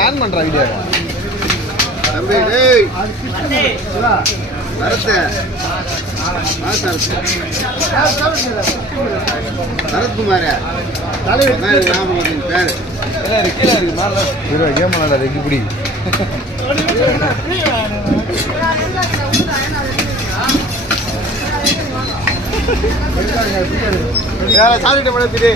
on பண்ற idea Sarathkumar பேரு கீழே இருக்கு மேல கேம் விளாட ரெக்கிப்பிடி சாரிட்ட படத்திலே